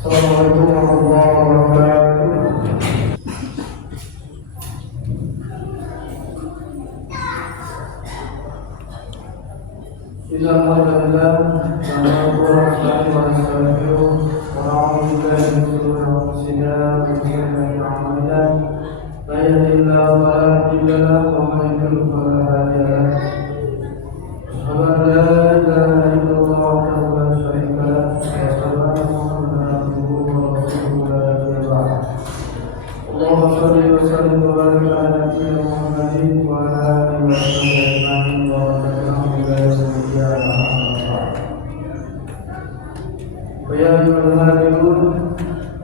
Assalamualaikum warahmatullahi wabarakatuh. Alhamdulillah, nahmaduhu wa nasta'inuhu wa na'udzu billahi min shururi anfusina wa min sayyiati a'malina. Man yahdihillahu fala mudilla lahu wa man yudlil fala hadiya lahu. Asyhadu an la ilaha illallah wahdahu la syarika lahu wa asyhadu anna Muhammadan abduhu wa rasuluhu la nabiyya ba'dahu. Allahumma shalli wa sallim wa barik ala nabiyyina Muhammadin wa ala alihi wa sahbihi ajma'in wa sallallahu Ya ayyuhal hadirin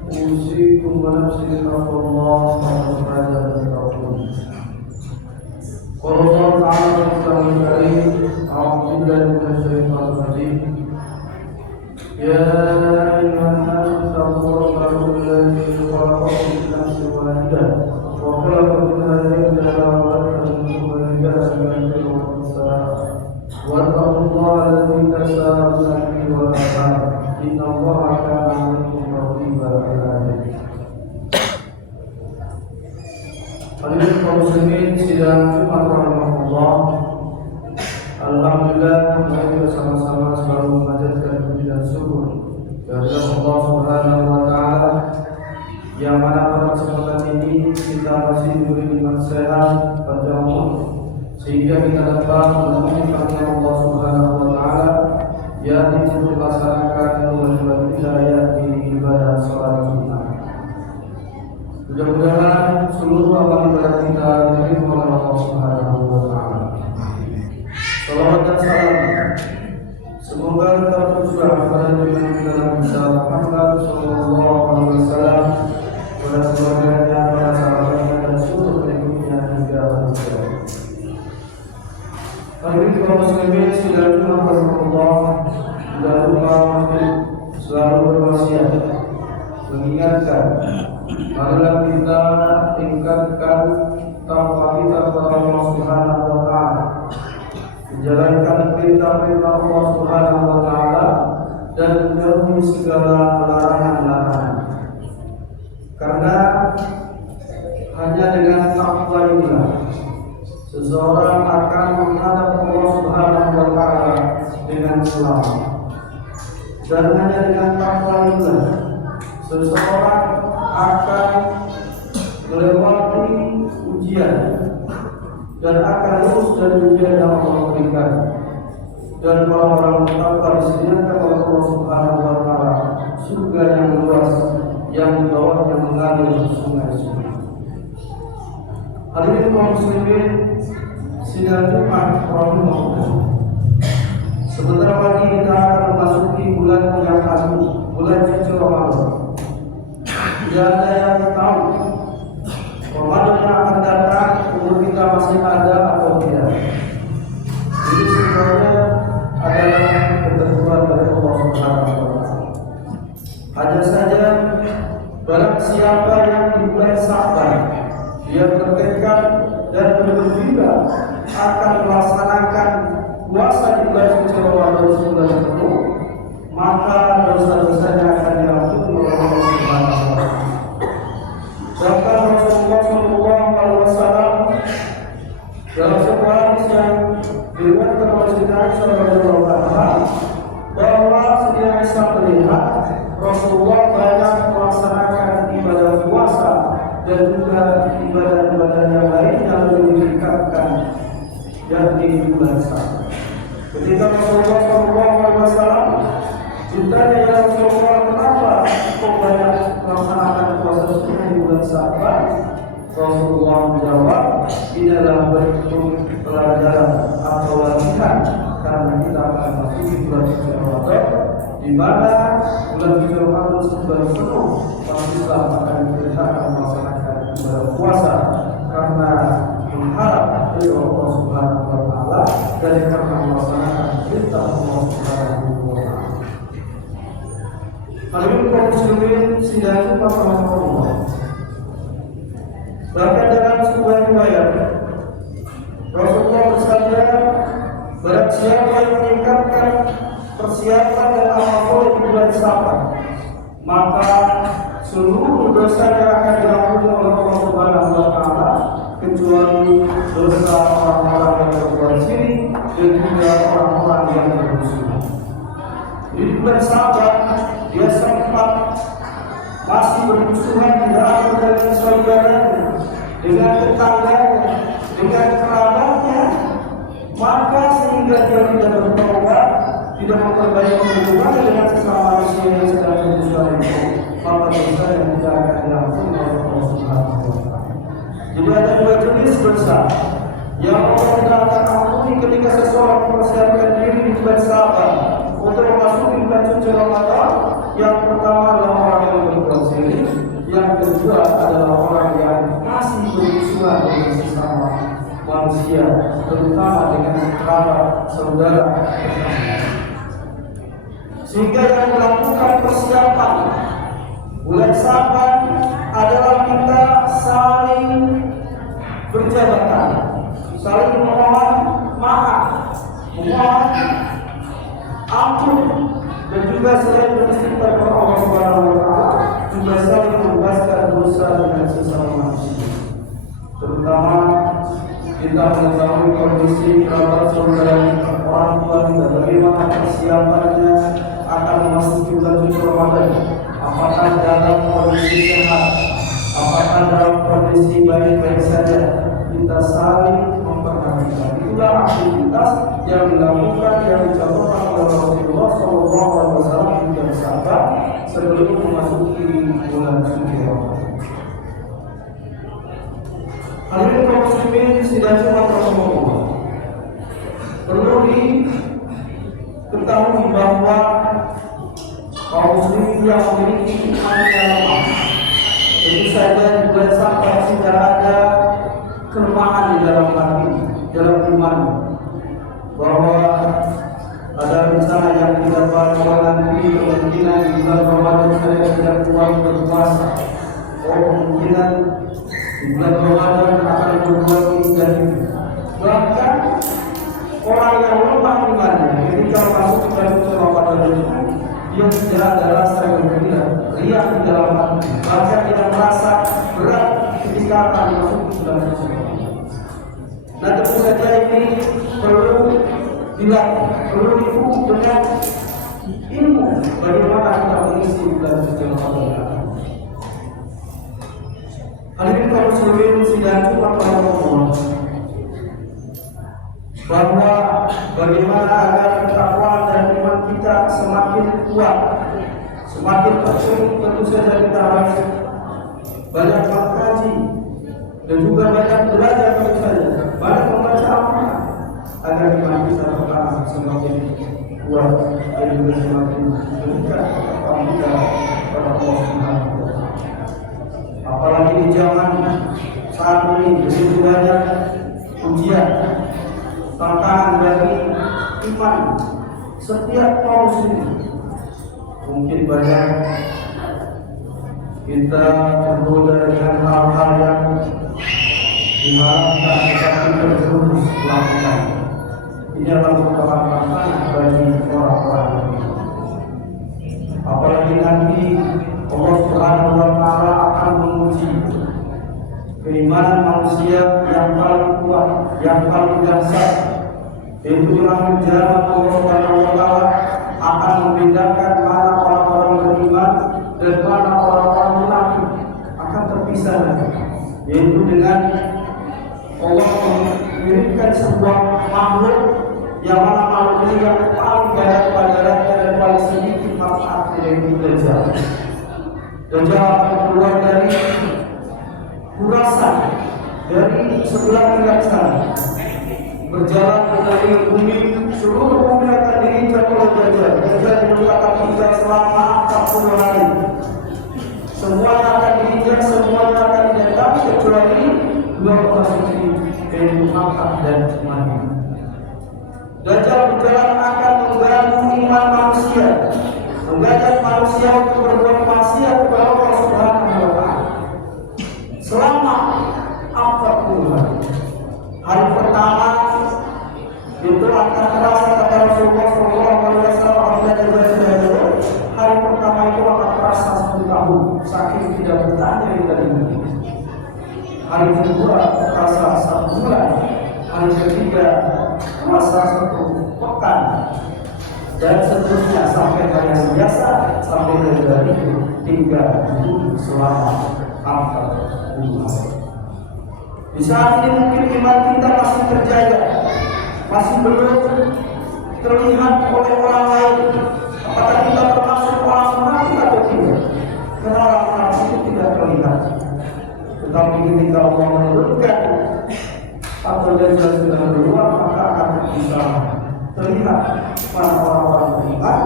usikum wa nafsi bittaqwallah wa taqullaha. Qala Allah ta'ala fi kitabihil karim, a'udzu billahi minasy syaithanir rajim. Ya ayyuhan nasu taqu rabbakum alladzi khalaqakum min nafsin wahidah wa khalaqa minha zawjaha wa bassa minhuma rijalan katsiran wa nisaa. Wattaqullaha alladzi tasaaluna bihi wal arham. Innallaha kana 'alaykum raqiba. Hadirin kaum muslimin sidang Jumat rahimahullah. Alhamdulillah kita bersama-sama selalu memanjatkan puji dan syukur kehadirat Allah Subhanahu wa taala yang mana pada kesempatan ini kita masih diberi nikmat sehat pada umur sehingga kita dapat memenuhi panggilan Allah Subhanahu wa taala yakni untuk melaksanakan kewajiban kita yakni ibadah salat Jumat. Mudah-mudahan seluruh amal ibadah kita diterima oleh Allah Subhanahu wa taala. Salawat dan salam semoga tetap tercurah kepada junjungan kita Nabi Muhammad sallallahu alaihi wasallam, pada keluarganya, para sahabatnya dan seluruh pengikutnya hingga akhir zaman. Hadirin kaum muslimin sidang Jumat rahimahullah, tidak lupa selalu berwasiat mengingatkan marilah kita tingkatkan takwa kita kepada Allah Subhanahu wa taala, menjalankan perintah-perintah Allah Subhanahu wa taala dan menjauhi segala larangan-larangan. Karena hanya dengan takwa inilah seseorang akan menghadap Allah Subhanahu wa taala dengan selamat. Dan hanya dengan takwa inilah seseorang akan melewati ujian dan akan lulus dari ujian yang Allah berikan. Dan orang-orang bertakwa disediakan oleh Allah Subhanahu wa taala surga yang luas yang di bawahnya mengalir sungai-sungai. Hadirin kaum muslimin sidang Jumat rahimahullah. Sebentar lagi kita akan memasuki bulan yang agung, bulan suci Ramadan. Tidak ada yang tahu Ramadan yang akan datang umur kita masih ada atau tidak. Ini sebenarnya adalah ketentuan dari Allah Subhanahu wa taala. Hanya saja barang siapa yang di bulan Sya'ban dia bertekad dan bergembira akan melaksanakan puasa di bulan suci Ramadan sebulan penuh, maka dosa-dosanya akan diampuni oleh Allah Subhanahu wa taala. Bahkan Rasulullah sallallahu alaihi wasallam dalam sebuah hadis yang diriwayatkan oleh Siti Aisyah radhiyallahu anha bahwa Siti Aisyah melihat Rasulullah banyak melaksanakan ibadah puasa dan juga ibadah-ibadah yang lain yang lebih ditingkatkan yakni di bulan Sya'ban. Ketika Rasulullah sallallahu alaihi wasallam ditanya, ya Rasulullah, kenapa kau banyak melaksanakan puasa sunnah di bulan Sya'ban? Rasulullah menjawab, ini adalah bentuk pelajaran atau latihan karena kita akan masuk di bulan suci Ramadan, di mana bulan suci Ramadan sebulan penuh umat Islam akan diperintahkan melaksanakan ibadah puasa karena mengharap dari Allah Subhanahu wa taala dan karena melaksanakan perintah Allah Subhanahu wa taala. Hadirin kaum muslimin sidang Jumat rahimahullah. Bahkan dalam sebuah riwayat Rasulullah bersabda, barang siapa yang meningkatkan persiapan dan amal soleh di bulan Sya'ban, maka seluruh dosa yang akan diampuni oleh Allah Subhanahu wa taala kecuali dosa orang-orang yang berbuat syirik dan juga orang-orang yang bermusuhan. Di bulan Sabat dia sempat masih bermusuhan dengan saudaranya, dengan tetangganya, dengan kerabatnya, maka sehingga dia tidak bertobat, tidak memperbaiki hubungan dengan sesama manusia yang sedang bermusuhan itu, maka dosa yang tidak akan diampuni oleh Allah Subhanahu wa taala. Jadi ada dua jenis dosa yang Allah tidak akan ampuni ketika seseorang mempersiapkan diri di bulan Sabat untuk memasuki bulan suci Ramadan. Yang pertama adalah orang yang berbuat syirik, yang kedua adalah orang yang masih bermusuhan dengan sesama manusia, terutama dengan kerabat, saudara. Sehingga yang melakukan persiapan bulan Saban adalah kita saling berjabatan, saling memohon maaf, memohon ampun, dan juga selain beristighfar kepada Allah Subhanahu wa taala, juga saling membebaskan dosa dengan sesama manusia. Terutama kita mengetahui kondisi kerabat saudara kita, orang tua kita, bagaimana persiapannya akan memasuki bulan suci Ramadan. Apakah dalam kondisi sehat, apakah dalam kondisi baik-baik saja, kita saling memperhatikan. Itulah aktivitas yang dilakukan, yang dicontohkan oleh Rasulullah SAW dan sahabat sebelum memasuki bulan suci Ramadan. Hadirin kaum muslimin sidang Jumat Rasulullah, perlu diketahui bahwa kaum muslimin yang memiliki iman yang lemah, tentu saja di bulan Sabat tidak ada kelemahan di dalam hati, dalam iman, bahwa ada rencana yang tidak bahwa nanti kemungkinan di bulan Ramadan saya tidak kuat berpuasa, kemungkinan di bulan Ramadan akan berbuat ini. Bahkan orang yang lemah imannya ketika masuk ke bulan Ramadan itu, dia tidak ada rasa yang berbeda, riak di dalam hati, bahkan tidak merasa berat ketika akan masuk ke bulan suci. Nah, tentu saja ini perlu dilakukan, perlu diukur dengan ilmu bagaimana kita mengisi bulan suci Ramadan. Hadirin kaum muslimin sidang Jumat Rasulullah, bahwa bagaimana agar ketakwaan dan iman kita semakin kuat, semakin tersusun, tentu saja kita harus banyak mengkaji dan juga banyak belajar, tentu saja banyak membaca Al-Quran agar iman kita tetap semakin kuat dan juga semakin dekat ketakwaan kita kepada Allah Subhanahu wa taala. Apalagi di zaman saat ini begitu banyak ujian, tantangan bagi iman setiap kaum muslim. Mungkin banyak kita tergoda dengan hal-hal yang diharapkan kita terjerumus melakukan. Ini adalah merupakan tantangan bagi orang-orang ini. Apalagi nanti Allah Subhanahu wa taala akan menguji keimanan manusia yang paling kuat, yang paling dahsyat, yaitu di akhir zaman. Allah Subhanahu wa taala akan membedakan mana orang-orang beriman dan mana orang-orang munafik, akan terpisah, yaitu dengan Allah mengirimkan sebuah makhluk yang mana makhluk ini yang paling banyak pelajarannya dan paling sedikit manfaatnya, yaitu Dajjal. Dajjal akan keluar dari Khurasan, dari sebelah kiri sana, berjalan dari bumi, seluruh bumi akan diinjak oleh Dajjal. Dajjal akan diinjak selama 40 hari. Semuanya akan diinjak, semuanya akan didatangi kecuali dua kota suci, yaitu Makkah dan Madinah. Dajjal berjalan akan mengganggu iman manusia, mengajak manusia untuk berbuat maksiat kepada Allah Subhanahu wa taala selama 40 hari. Hari pertama itu akan terasa kata Rasulullah SAW, hari pertama itu akan terasa 10 tahun, saking hari kelima, hari kedua puasa 1 bulan, hari ketiga puasa 1 pekan, dan seterusnya sampai hari yang biasa sampai dari 30 selama 40 hari. Di saat ini mungkin iman kita masih terjaga, masih belum terlihat oleh orang lain. Apakah kita termasuk orang munafik atau tidak? Karena orang munafik itu tidak terlihat. Tetapi ketika Allah menurunkan atau Dajjal sudah keluar, maka akan bisa terlihat mana orang-orang beriman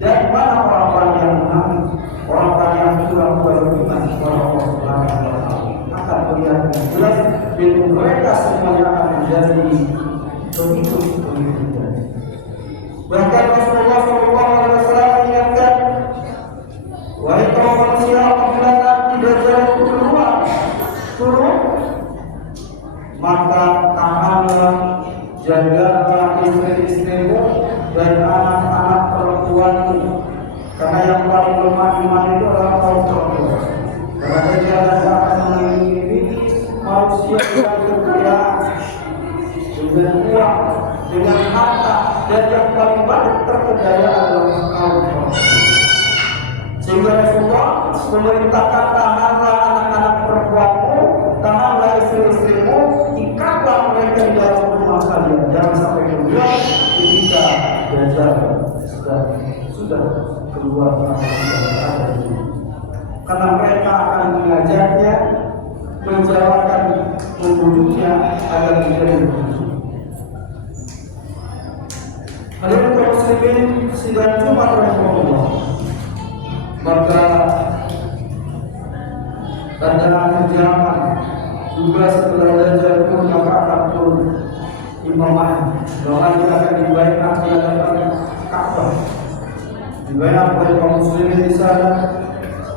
dan mana orang-orang yang munafik, orang-orang yang pura-pura beriman kepada Allah Subhanahu wa Ta'ala. Akan terlihat dengan jelas bahwa mereka semuanya akan menjadi pengikut-pengikutnya. Bahkan Rasulullah SAW mengingatkan, wahai kaum manusia, apabila nanti Dajjal itu keluar turun, maka tahanlah, jagalah istri-istrimu dan anak-anak perempuanmu, karena yang paling lemah iman itu adalah kaum perempuan. Karena Dajjal akan mengelilingi manusia dengan kekayaan, dengan uang, dengan harta, dan yang paling banyak terpedaya adalah kaum perempuan. Sehingga Rasulullah memerintahkan, tahanlah anak-anak perempuanmu, tahanlah istri-istrimu, ikatlah mereka di dalam rumah kalian. Jangan sampai kemudian ketika Dajjal sudah keluar atau sudah berada di sini. Karena mereka akan mengajaknya, menjawabkan, membuduknya agar menjadi begitu. Hadirin kaum muslimin, sidang Jumat rahimahullah. Maka tanda akhir zaman juga setelah Dajjal pun maka akan turun imaman. Doa juga akan dibayar di hadapan Ka'bah, dibayar oleh kaum muslimin di sana.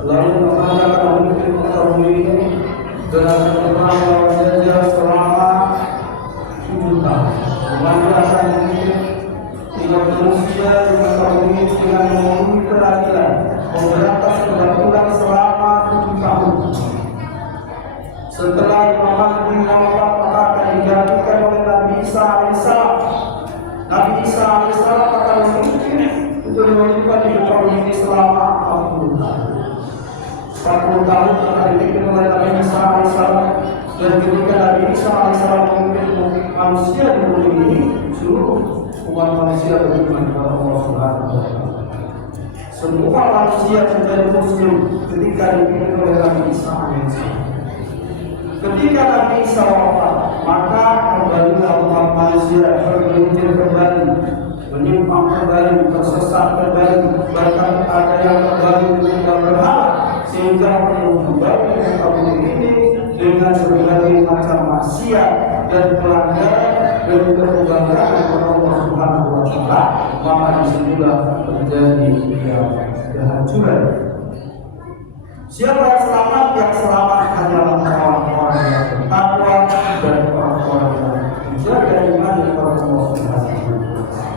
Lalu maka akan memimpin kaum ini dengan berperang melawan Dajjal selama 7 tahun. Maka akan memimpin umat manusia dengan kaum ini dengan memenuhi peradilan, memberantas kebatilan selama 7 tahun. Setelah Imam Mahdi wafat, maka akan digantikan oleh Nabi Isa alaihissalam. Nabi Isa alaihissalam akan memimpin untuk memimpin di kaum ini selama 40 tahun. 40 tahun akan dipimpin oleh Nabi Isa alaihissalam, dan ketika Nabi Isa alaihissalam memimpin manusia di bumi ini, seluruh umat manusia beriman kepada Allah Subhanahu wa Ta'ala. Semua manusia menjadi muslim ketika dipimpin oleh Nabi Isa alaihissalam. Ketika Nabi Isa wafat, maka kembalilah umat manusia bergelincir kembali, menyimpang kembali, tersesat kembali, bahkan ada yang kembali meninggal berhala, sehingga kembali ke bumi ini dengan berbagai macam maksiat dan pelanggaran dan juga kebanggaan kepada Allah Subhanahu wa Ta'ala. Maka disinilah terjadi kehancuran. Siapa yang selamat? Yang selamat hanyalah orang-orang yang bertakwa dan orang-orang yang menjaga iman kepada Allah Subhanahu wa Ta'ala.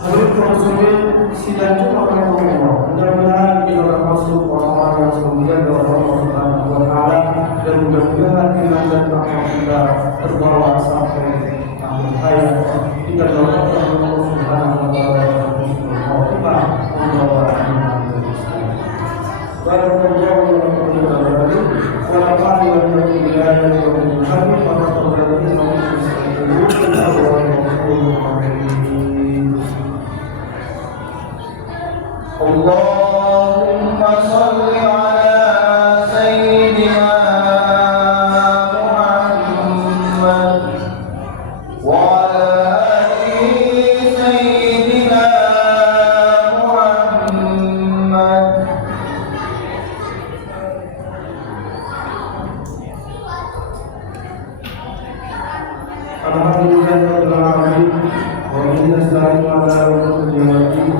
Hadirin kaum muslimin, sidang Jumat rahimahullah. Mudah-mudahan kita termasuk orang-orang yang menjaga Allah Subhanahu wa Ta'ala, dan mudah-mudahan iman dan takwa kita terbawa sampai akhir hayat. Kita doakan Allah Subhanahu wa Ta'ala membawa iman. Barakallahu lakum wa lakum wa nafa'ani wa iyyakum billahi wa bi hadhihi wa taqabbalu Allahumma shalli ala sayyidina Muhammad wa ala ali sayyidina Muhammad. Alhamdulillahirabbil alamin wa bihi nasta'inu ala umuri dunya wa din.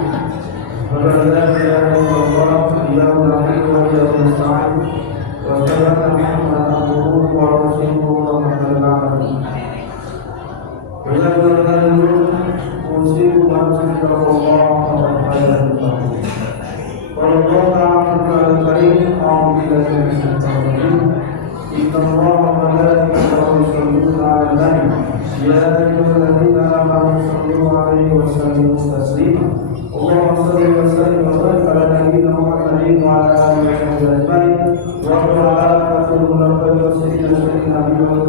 إن الله وملائكته يصلون على النبي يا أيها الذين آمنوا صلوا عليه وسلموا تسليما اللهم صل وسلم وبارك على نبينا محمد وعلى آله وصحبه أجمعين وارض على خلفاء سيدنا محمد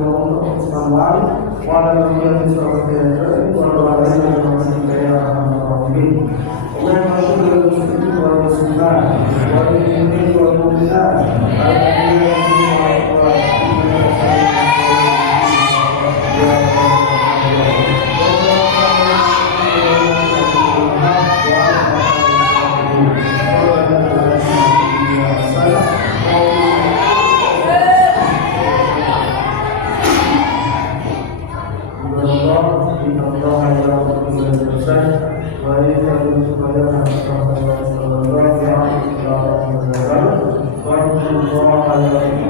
وعلى آله وصحبه أجمعين وارض علينا برحمتك يا أرحم الراحمين اللهم صل للمسلمين والمسلمات والمؤمنين والمؤمنات Wa